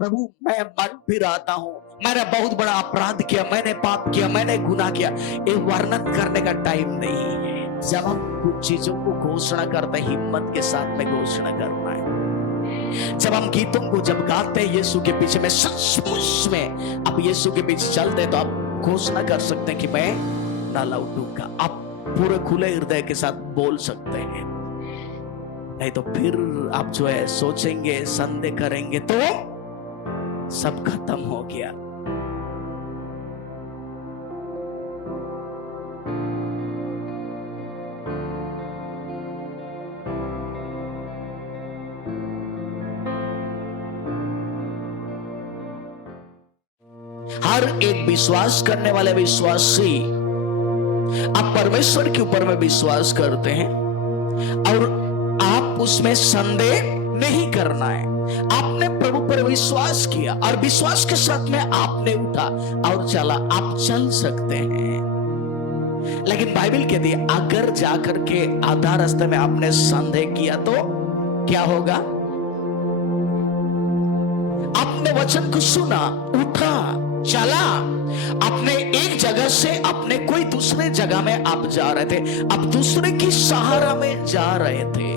प्रभु मैं मन फिर आता हूं, मैंने बहुत बड़ा अपराध किया, मैंने पाप किया, मैंने गुनाह किया, ये वर्णन करने का टाइम नहीं है। जब हम कुछ चीजों को घोषणा करते हैं, हिम्मत के साथ में घोषणा करना है। जब हम गीतों को जब गाते हैं यीशु के पीछे में, सचमुच में आप यीशु के पीछे चलते हैं, तो आप घोषणा कर सकते हैं कि मैं ना लौटूंगा। आप पूरे खुले हृदय के साथ बोल सकते हैं। नहीं तो फिर आप जो है सोचेंगे, संदेह करेंगे, तो सब खत्म हो गया। हर एक विश्वास करने वाले विश्वासी, आप परमेश्वर के ऊपर में विश्वास करते हैं और आप उसमें संदेह नहीं करना है। आपने प्रभु पर विश्वास किया और विश्वास के साथ में आपने उठा और चला, आप चल सकते हैं। लेकिन बाइबल कहती है अगर जाकर के आधा रास्ते में आपने संदेह किया तो क्या होगा? आपने वचन को सुना, उठा, चला, अपने एक जगह से अपने कोई दूसरे जगह में आप जा रहे थे, अब दूसरे की सहारा में जा रहे थे।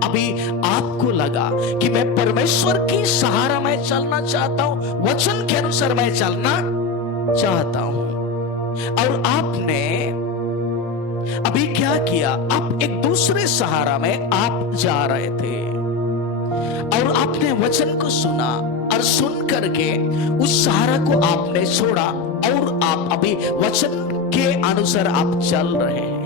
अभी आपको लगा कि मैं परमेश्वर की सहारा में चलना चाहता हूं, वचन के अनुसार मैं चलना चाहता हूं, और आपने अभी क्या किया? आप एक दूसरे सहारा में आप जा रहे थे और आपने वचन को सुना और सुन करके उस सहारा को आपने छोड़ा और आप अभी वचन के अनुसार आप चल रहे हैं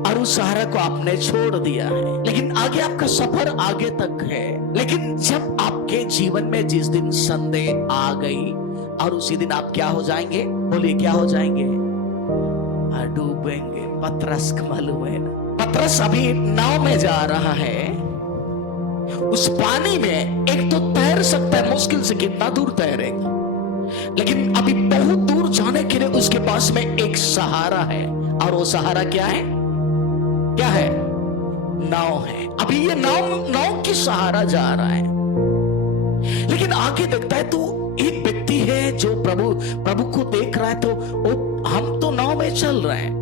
और उस सहारा को आपने छोड़ दिया है। लेकिन आगे आपका सफर आगे तक है। लेकिन जब आपके जीवन में जिस दिन संदेह आ गई और उसी दिन आप क्या हो जाएंगे? बोलिए क्या हो जाएंगे? डूबेंगे। पतरस को मालूम है ना, पतरस अभी नाव में जा रहा है, उस पानी में एक तो तैर सकता है, मुश्किल से कितना दूर तैरेगा, लेकिन अभी बहुत दूर जाने के लिए उसके पास में एक सहारा है, और वो सहारा क्या है? क्या है? नाव है। अभी ये नाव की सहारा जा रहा है, लेकिन आगे देखता है तो एक व्यक्ति है जो प्रभु को देख रहा है, तो हम तो नाव में चल रहे हैं,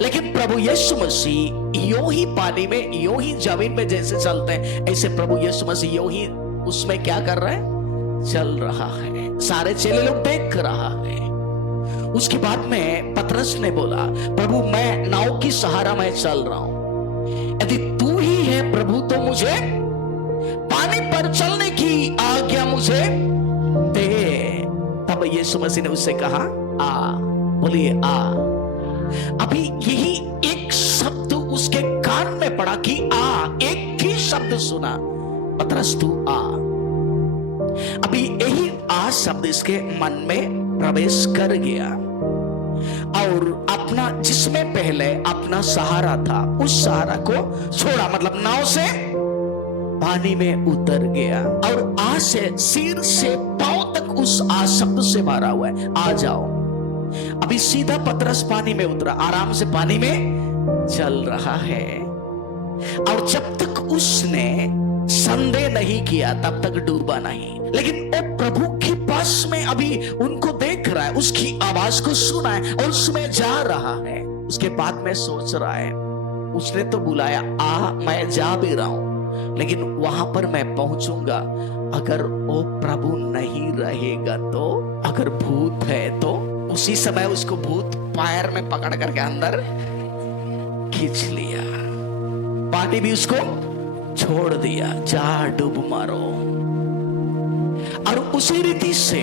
लेकिन प्रभु यीशु मसीह यूं ही पानी में, यूं ही जमीन में जैसे चलते हैं, ऐसे प्रभु यीशु मसीह यूं ही उसमें क्या कर रहा है? चल रहा है। सारे चेले लोग देख रहा है। उसके बाद में पतरस ने बोला, प्रभु मैं नाव की सहारा में चल रहा हूं, यदि तू ही है प्रभु तो मुझे पानी पर चलने की आज्ञा मुझे दे। तब यीशु मसीह ने उससे कहा आ। बोलिए आ। अभी यही एक शब्द उसके कान में पड़ा कि आ, एक ही शब्द सुना, पतरस तू आ। अभी यही आ शब्द इसके मन में प्रवेश कर गया और अपना, जिसमें पहले अपना सहारा था, उस सहारा को छोड़ा, मतलब नाव से पानी में उतर गया और आ से सिर से पांव तक उस आ शब्द से भरा हुआ है, आ जाओ। अभी सीधा पतरस पानी में उतरा, आराम से पानी में चल रहा है, और जब तक उसने संदेह नहीं किया तब तक डूबा नहीं। लेकिन वो प्रभु के पास में अभी उनको देख रहा है, उसकी आवाज को सुना है और उसमें जा रहा है। उसके बाद में सोच रहा है, उसने तो बुलाया आ, मैं जा भी रहा हूं, लेकिन वहां पर मैं पहुंचूंगा, अगर वो प्रभु नहीं रहेगा तो, अगर भूत है तो। उसी समय उसको भूत पैर में पकड़ करके अंदर खींच लिया, पानी भी उसको छोड़ दिया, जा डूब मारो। और उसी रीति से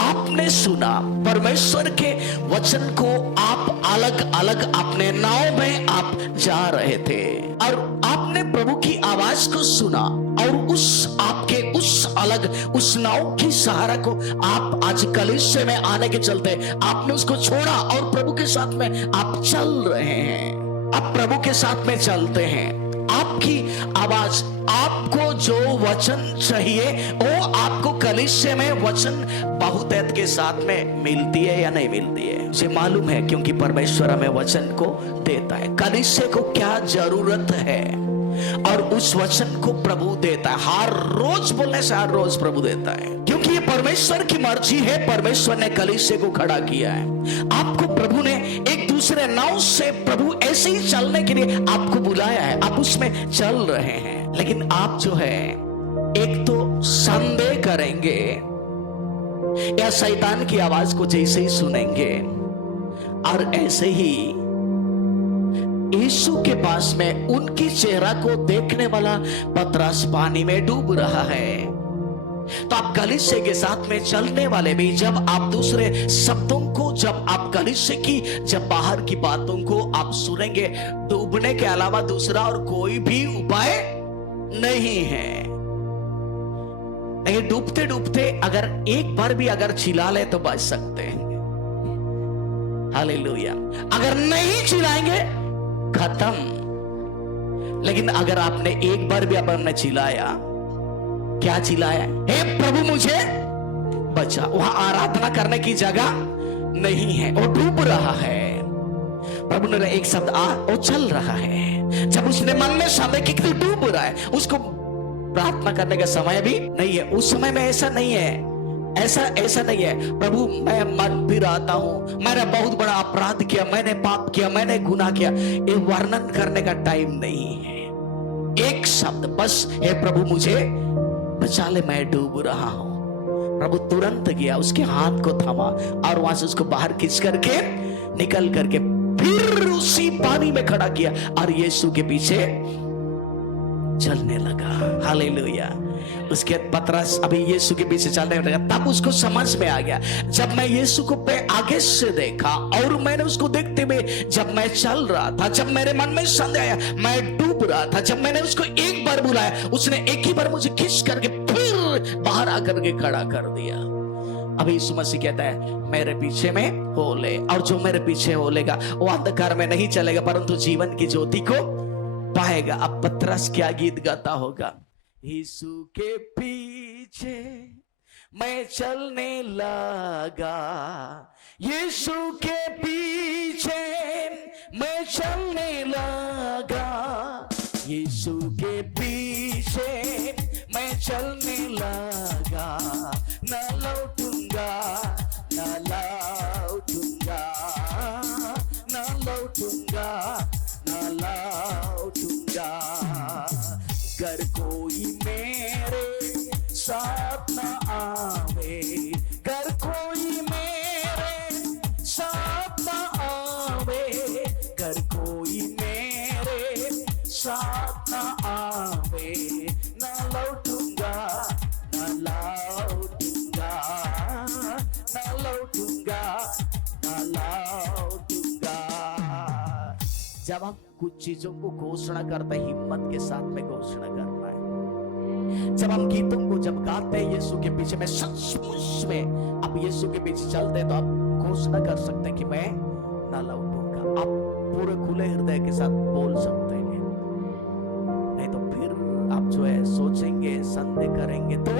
आपने सुना परमेश्वर के वचन को, आप अलग अलग अपने नाव में आप जा रहे थे और आपने प्रभु की आवाज को सुना, और उस आपके उस अलग उस नाव की सहारा को आप आज कलीसिया में आने के चलते आपने उसको छोड़ा और प्रभु के साथ में आप चल रहे हैं। आप प्रभु के साथ में चलते हैं। आपकी आवाज, आपको जो वचन चाहिए वो आपको कलीसिया में वचन बहुतायत के साथ में मिलती है या नहीं मिलती है? मुझे मालूम है, क्योंकि परमेश्वर हमें वचन को देता है। कलीसिया को क्या जरूरत है? और उस वचन को प्रभु देता है। हर रोज बोलने से हर रोज प्रभु देता है, क्योंकि ये परमेश्वर की मर्जी है। परमेश्वर ने कलीसिया को खड़ा किया है। आपको प्रभु ने एक दूसरे नाव से प्रभु ऐसे ही चलने के लिए आपको बुलाया है। आप उसमें चल रहे हैं, लेकिन आप जो है एक तो संदेह करेंगे या शैतान की आवाज को जैसे ही सुनेंगे, और ऐसे ही यीशु के पास में उनकी चेहरा को देखने वाला पतरस पानी में डूब रहा है। तो आप कलीसिया के साथ में चलने वाले भी, जब आप दूसरे शब्दों को, जब आप कलीसिया की, जब बाहर की बातों को आप सुनेंगे, डूबने के अलावा दूसरा और कोई भी उपाय नहीं है। लेकिन डूबते डूबते अगर एक बार भी अगर चिल्ला ले तो बच सकते हैं। हालेलुया। अगर नहीं चिल्लाएंगे खत्म। लेकिन अगर आपने एक बार भी आपने चिल्लाया, क्या चिल्लाया? हे प्रभु मुझे बचा। वहां आराधना करने की जगह नहीं है, वो डूब रहा है। प्रभु ने एक शब्द आ, वो चल रहा है। जब उसने मन में सामने कि डूब रहा है, उसको प्रार्थना करने का समय भी नहीं है। उस समय में ऐसा नहीं है, ऐसा नहीं है, प्रभु मैं मर भी रहता हूं, मैंने बहुत बड़ा अपराध किया, मैंने पाप किया, मैंने गुनाह किया, ये वर्णन करने का टाइम नहीं है। एक शब्द बस, हे प्रभु मुझे बचा ले, मैं डूब रहा हूं। प्रभु तुरंत गया, उसके हाथ को थामा और वहां से उसको बाहर खींच करके निकल करके फिर उसी पानी में खड़ा किया और यीशु के पीछे चलने लगा। हालेलुया। उसके पतरस अभी यीशु के पीछे चलने लगा। तब उसको समझ में आ गया, जब मैं यीशु को पे आगे से देखा और मैंने उसको देखते हुए जब मैं चल रहा था, जब मेरे मन में संदेह आया, मैं डूब रहा था, जब मैंने उसको एक बार बुलाया, उसने एक ही बार मुझे खींच करके फिर बाहर आकर के खड़ा कर दिया। अभी यीशु मसीह कहता है मेरे पीछे में हो ले, और जो मेरे पीछे हो लेगा वो अंधकार में नहीं चलेगा परंतु जीवन की ज्योति को पाएगा। अब पतरस क्या गीत गाता होगा? यीशु के पीछे मैं चलने लगा, यीशु के पीछे मैं चलने लगा, यीशु के पीछे मैं चलने लगा, न लौटूंगा, न लौटूंगा, न लौटूंगा, न लौटूंगा। कर कोई मेरे साथ न आवे, कर कोई मेरे साथ न आवे, कर कोई मेरे साथ न आवे, न लौटूंगा, न लौटूंगा, न लौटूंगा, न लौटूंगा। जब हम कुछ चीजों को घोषणा करते हैं, हिम्मत के साथ में घोषणा करना है। जब हम गीतों को जब गाते हैं यीशु के पीछे में, सचमुच में आप यीशु के पीछे चलते हैं, तो आप घोषणा कर सकते हैं कि मैं ना लौटूंगा। आप पूरे खुले हृदय के साथ बोल सकते हैं। नहीं तो फिर आप जो है सोचेंगे, संदेह करेंगे, तो